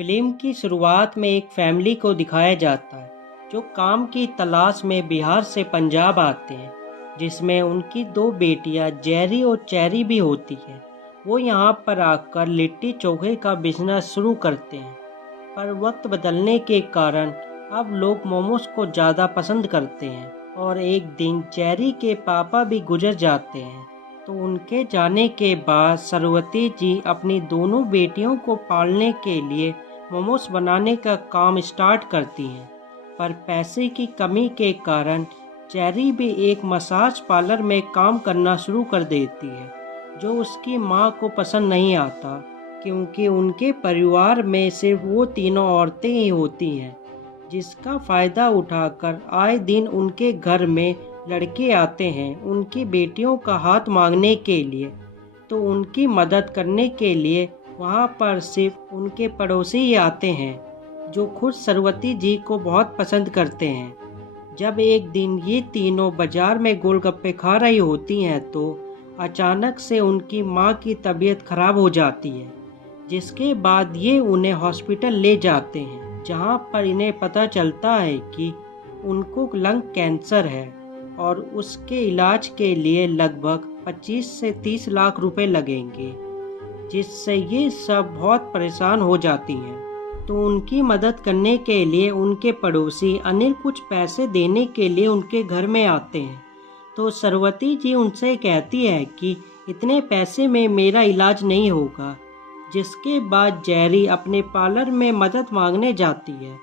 Film की शुरुआत में एक फैमिली को दिखाया जाता है जो काम की तलाश में बिहार से पंजाब आते हैं, जिसमें उनकी दो बेटियां जेरी और चेरी भी होती है। वो यहाँ पर आकर लिट्टी चोखे का बिजनेस शुरू करते हैं, पर वक्त बदलने के कारण अब लोग मोमोज को ज़्यादा पसंद करते हैं। और एक दिन चेरी के पापा भी गुजर जाते हैं, तो उनके जाने के बाद सरस्वती जी अपनी दोनों बेटियों को पालने के लिए मोमोज बनाने का काम स्टार्ट करती हैं। पर पैसे की कमी के कारण चेरी भी एक मसाज पार्लर में काम करना शुरू कर देती है, जो उसकी माँ को पसंद नहीं आता, क्योंकि उनके परिवार में सिर्फ वो तीनों औरतें ही होती हैं, जिसका फ़ायदा उठाकर आए दिन उनके घर में लड़के आते हैं उनकी बेटियों का हाथ मांगने के लिए। तो उनकी मदद करने के लिए वहाँ पर सिर्फ उनके पड़ोसी ही आते हैं, जो खुद सरस्वती जी को बहुत पसंद करते हैं। जब एक दिन ये तीनों बाजार में गोलगप्पे खा रही होती हैं, तो अचानक से उनकी माँ की तबीयत खराब हो जाती है, जिसके बाद ये उन्हें हॉस्पिटल ले जाते हैं, जहाँ पर इन्हें पता चलता है कि उनको लंग कैंसर है और उसके इलाज के लिए लगभग 25 से 30 लाख रुपए लगेंगे, जिससे ये सब बहुत परेशान हो जाती हैं। तो उनकी मदद करने के लिए उनके पड़ोसी अनिल कुछ पैसे देने के लिए उनके घर में आते हैं। तो सरस्वती जी उनसे कहती है कि इतने पैसे में मेरा इलाज नहीं होगा, जिसके बाद जेरी अपने पार्लर में मदद मांगने जाती है,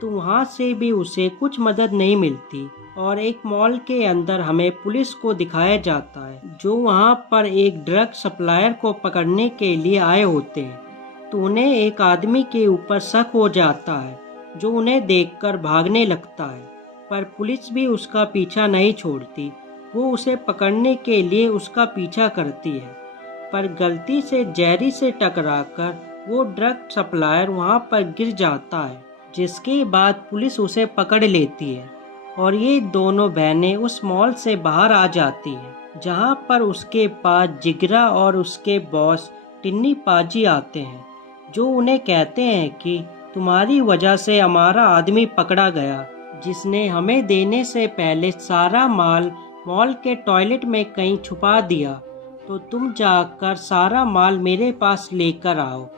तो वहाँ से भी उसे कुछ मदद नहीं मिलती। और एक मॉल के अंदर हमें पुलिस को दिखाया जाता है, जो वहाँ पर एक ड्रग सप्लायर को पकड़ने के लिए आए होते हैं। तो उन्हें एक आदमी के ऊपर शक हो जाता है, जो उन्हें देखकर भागने लगता है, पर पुलिस भी उसका पीछा नहीं छोड़ती। वो उसे पकड़ने के लिए उसका पीछा करती है, पर गलती से जेरी से टकराकर वो ड्रग सप्लायर वहाँ पर गिर जाता है, जिसके बाद पुलिस उसे पकड़ लेती है। और ये दोनों बहनें उस मॉल से बाहर आ जाती हैं, जहाँ पर उसके पास जिगरा और उसके बॉस टिन्नी पाजी आते हैं, जो उन्हें कहते हैं कि तुम्हारी वजह से हमारा आदमी पकड़ा गया, जिसने हमें देने से पहले सारा माल मॉल के टॉयलेट में कहीं छुपा दिया। तो तुम जाकर सारा माल मेरे पास लेकर आओ,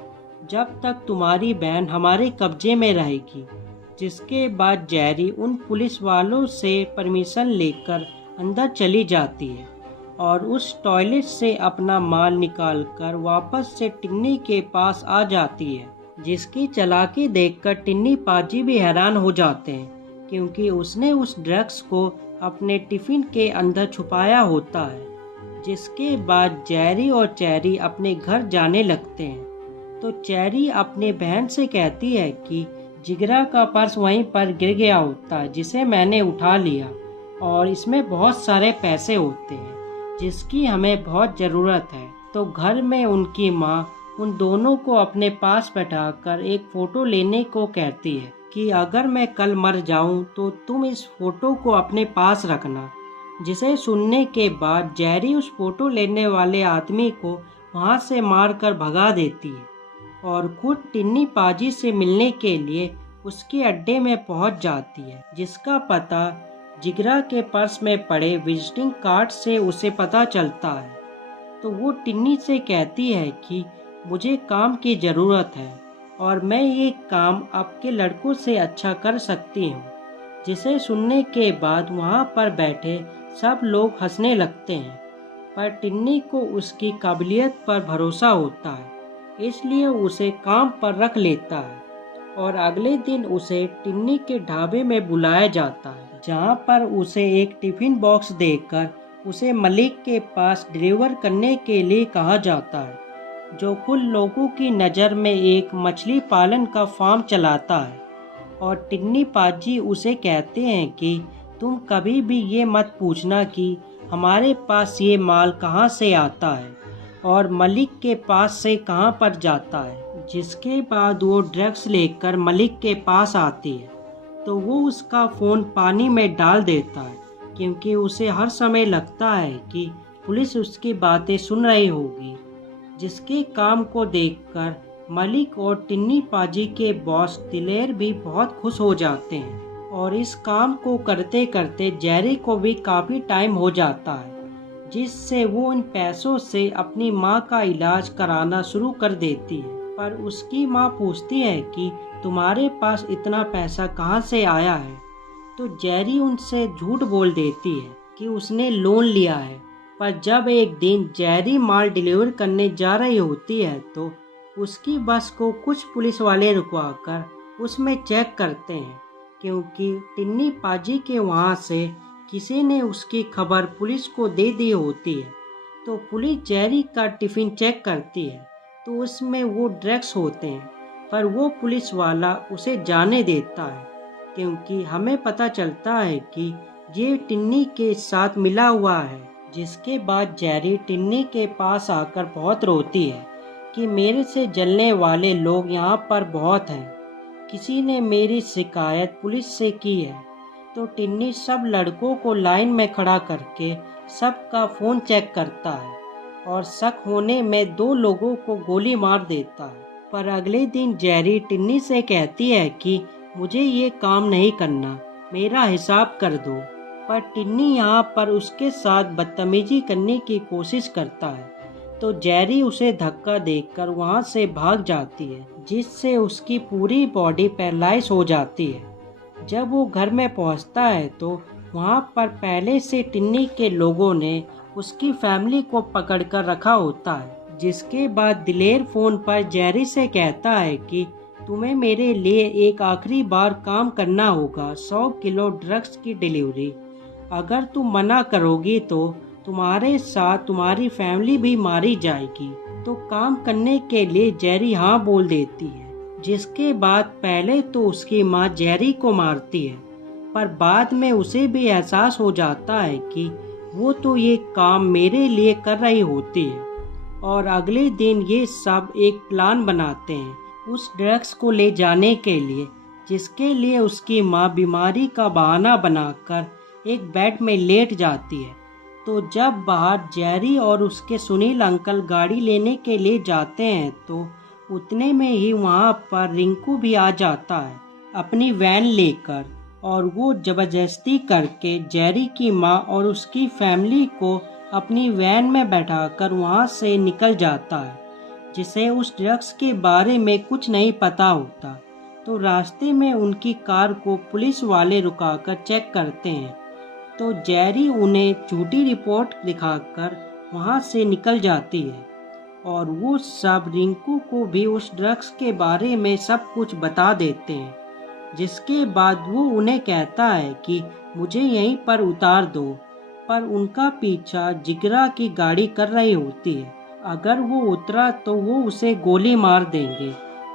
जब तक तुम्हारी बहन हमारे कब्जे में रहेगी। जिसके बाद जेरी उन पुलिस वालों से परमिशन लेकर अंदर चली जाती है और उस टॉयलेट से अपना माल निकालकर वापस से टिन्नी के पास आ जाती है, जिसकी चालाकी देखकर टिन्नी पाजी भी हैरान हो जाते हैं, क्योंकि उसने उस ड्रग्स को अपने टिफिन के अंदर छुपाया होता है। जिसके बाद जेरी और चेरी अपने घर जाने लगते हैं। तो चेरी अपने बहन से कहती है कि जिगरा का पर्स वहीं पर गिर गया होता है, जिसे मैंने उठा लिया, और इसमें बहुत सारे पैसे होते हैं, जिसकी हमें बहुत ज़रूरत है। तो घर में उनकी माँ उन दोनों को अपने पास बैठाकर एक फ़ोटो लेने को कहती है कि अगर मैं कल मर जाऊं तो तुम इस फ़ोटो को अपने पास रखना। जिसे सुनने के बाद जेरी उस फ़ोटो लेने वाले आदमी को वहाँ से मारकर भगा देती है और खुद टिन्नी पाजी से मिलने के लिए उसके अड्डे में पहुंच जाती है, जिसका पता जिगरा के पर्स में पड़े विजिटिंग कार्ड से उसे पता चलता है। तो वो टिन्नी से कहती है कि मुझे काम की ज़रूरत है और मैं ये काम आपके लड़कों से अच्छा कर सकती हूँ। जिसे सुनने के बाद वहाँ पर बैठे सब लोग हंसने लगते हैं, पर टिन्नी को उसकी काबिलियत पर भरोसा होता है, इसलिए उसे काम पर रख लेता है। और अगले दिन उसे टिन्नी के ढाबे में बुलाया जाता है, जहाँ पर उसे एक टिफिन बॉक्स देकर उसे मलिक के पास डिलीवर करने के लिए कहा जाता है, जो कुल लोगों की नज़र में एक मछली पालन का फार्म चलाता है। और टिन्नी पाजी उसे कहते हैं कि तुम कभी भी ये मत पूछना कि हमारे पास ये माल कहाँ से आता है और मलिक के पास से कहाँ पर जाता है। जिसके बाद वो ड्रग्स लेकर मलिक के पास आती है, तो वो उसका फ़ोन पानी में डाल देता है, क्योंकि उसे हर समय लगता है कि पुलिस उसकी बातें सुन रही होगी। जिसके काम को देखकर मलिक और टिन्नी पाजी के बॉस दिलेर भी बहुत खुश हो जाते हैं और इस काम को करते करते जेरी को भी काफ़ी टाइम हो जाता है, जिससे वो इन पैसों से अपनी माँ का इलाज कराना शुरू कर देती है। पर उसकी माँ पूछती है कि तुम्हारे पास इतना पैसा कहाँ से आया है? तो जेरी उनसे झूठ बोल देती है कि उसने लोन लिया है। पर जब एक दिन जेरी माल डिलीवर करने जा रही होती है तो उसकी बस को कुछ पुलिस वाले रुकवाकर उसमें चेक करते हैं, क्योंकि टिन्नी पाजी के वहाँ से किसी ने उसकी खबर पुलिस को दे दी होती है। तो पुलिस जेरी का टिफ़िन चेक करती है तो उसमें वो ड्रग्स होते हैं, पर वो पुलिस वाला उसे जाने देता है, क्योंकि हमें पता चलता है कि ये टिन्नी के साथ मिला हुआ है। जिसके बाद जेरी टिन्नी के पास आकर बहुत रोती है कि मेरे से जलने वाले लोग यहाँ पर बहुत हैं, किसी ने मेरी शिकायत पुलिस से की है। तो टिन्नी सब लड़कों को लाइन में खड़ा करके सबका फ़ोन चेक करता है और शक होने में 2 लोगों को गोली मार देता है। पर अगले दिन जेरी टिन्नी से कहती है कि मुझे ये काम नहीं करना, मेरा हिसाब कर दो। पर टिन्नी यहाँ पर उसके साथ बदतमीजी करने की कोशिश करता है, तो जेरी उसे धक्का देकर वहाँ से भाग जाती है, जिससे उसकी पूरी बॉडी पैरालाइज हो जाती है। जब वो घर में पहुँचता है तो वहाँ पर पहले से टिन्नी के लोगों ने उसकी फैमिली को पकड़कर रखा होता है। जिसके बाद दिलेर फ़ोन पर जेरी से कहता है कि तुम्हें मेरे लिए एक आखिरी बार काम करना होगा, 100 किलो ड्रग्स की डिलीवरी। अगर तुम मना करोगी तो तुम्हारे साथ तुम्हारी फैमिली भी मारी जाएगी। तो काम करने के लिए जेरी हाँ बोल देती है। जिसके बाद पहले तो उसकी माँ जेरी को मारती है, पर बाद में उसे भी एहसास हो जाता है कि वो तो ये काम मेरे लिए कर रही होती है। और अगले दिन ये सब एक प्लान बनाते हैं उस ड्रग्स को ले जाने के लिए, जिसके लिए उसकी माँ बीमारी का बहाना बनाकर एक बेड में लेट जाती है। तो जब बाहर जेरी और उसके सुनील अंकल गाड़ी लेने के लिए जाते हैं तो उतने में ही वहाँ पर रिंकू भी आ जाता है अपनी वैन लेकर, और वो ज़बरदस्ती करके जेरी की माँ और उसकी फैमिली को अपनी वैन में बैठाकर वहाँ से निकल जाता है, जिसे उस ड्रग्स के बारे में कुछ नहीं पता होता। तो रास्ते में उनकी कार को पुलिस वाले रुकाकर चेक करते हैं, तो जेरी उन्हें झूठी रिपोर्ट दिखाकर वहाँ से निकल जाती है और वो सब रिंकू को भी उस ड्रग्स के बारे में सब कुछ बता देते हैं। जिसके बाद वो उन्हें कहता है कि मुझे यहीं पर उतार दो, पर उनका पीछा जिगरा की गाड़ी कर रही होती है। अगर वो उतरा तो वो उसे गोली मार देंगे,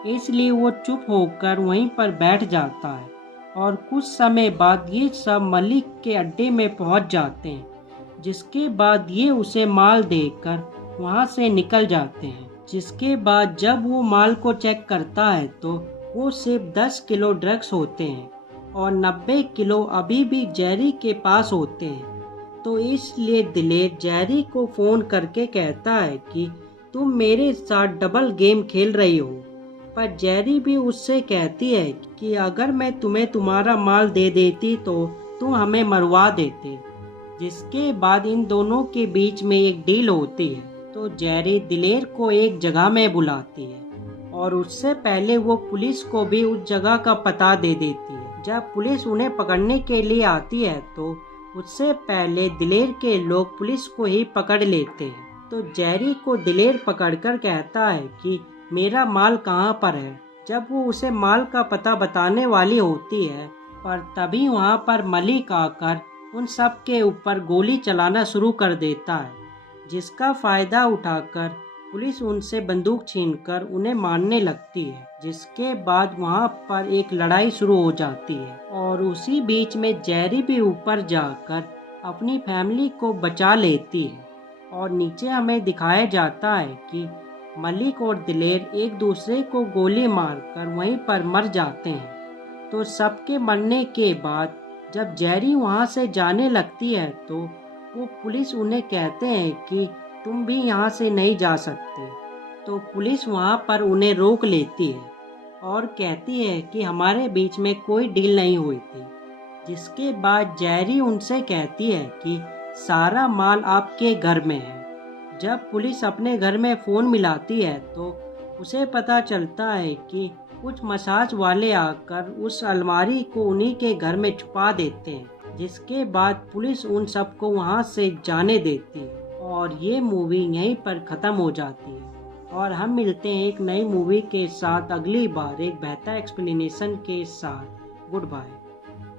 इसलिए वो चुप होकर वहीं पर बैठ जाता है। और कुछ समय बाद ये सब मलिक के अड्डे में पहुंच जाते हैं, जिसके बाद ये उसे माल देकर वहां से निकल जाते हैं। जिसके बाद जब वो माल को चेक करता है तो वो सिर्फ 10 किलो ड्रग्स होते हैं और 90 किलो अभी भी जेरी के पास होते हैं। तो इसलिए दिलेर जेरी को फ़ोन करके कहता है कि तुम मेरे साथ डबल गेम खेल रही हो। पर जेरी भी उससे कहती है कि अगर मैं तुम्हें तुम्हारा माल दे देती तो तुम हमें मरवा देते। जिसके बाद इन दोनों के बीच में एक डील होती है। तो जेरी दिलेर को एक जगह में बुलाती है और उससे पहले वो पुलिस को भी उस जगह का पता दे देती है। जब पुलिस उन्हें पकड़ने के लिए आती है तो उससे पहले दिलेर के लोग पुलिस को ही पकड़ लेते हैं। तो जेरी को दिलेर पकड़कर कहता है कि मेरा माल कहाँ पर है। जब वो उसे माल का पता बताने वाली होती है, पर तभी वहाँ पर मलिक आकर उन सब के ऊपर गोली चलाना शुरू कर देता है, जिसका फ़ायदा उठाकर पुलिस उनसे बंदूक छीनकर उन्हें मारने लगती है। जिसके बाद वहाँ पर एक लड़ाई शुरू हो जाती है और उसी बीच में जेरी भी ऊपर जाकर अपनी फैमिली को बचा लेती है। और नीचे हमें दिखाया जाता है कि मलिक और दिलेर एक दूसरे को गोली मारकर वहीं पर मर जाते हैं। तो सबके मरने के बाद जब जेरी वहाँ से जाने लगती है तो वो पुलिस उन्हें कहते हैं कि तुम भी यहाँ से नहीं जा सकते। तो पुलिस वहाँ पर उन्हें रोक लेती है और कहती है कि हमारे बीच में कोई डील नहीं हुई थी। जिसके बाद जेरी उनसे कहती है कि सारा माल आपके घर में है। जब पुलिस अपने घर में फ़ोन मिलाती है तो उसे पता चलता है कि कुछ मसाज वाले आकर उस अलमारी को उन्हीं के घर में छुपा देते हैं। जिसके बाद पुलिस उन सबको वहां से जाने देती है और ये मूवी यहीं पर ख़त्म हो जाती है। और हम मिलते हैं एक नई मूवी के साथ अगली बार एक बेहतर एक्सप्लेनेशन के साथ। Good bye.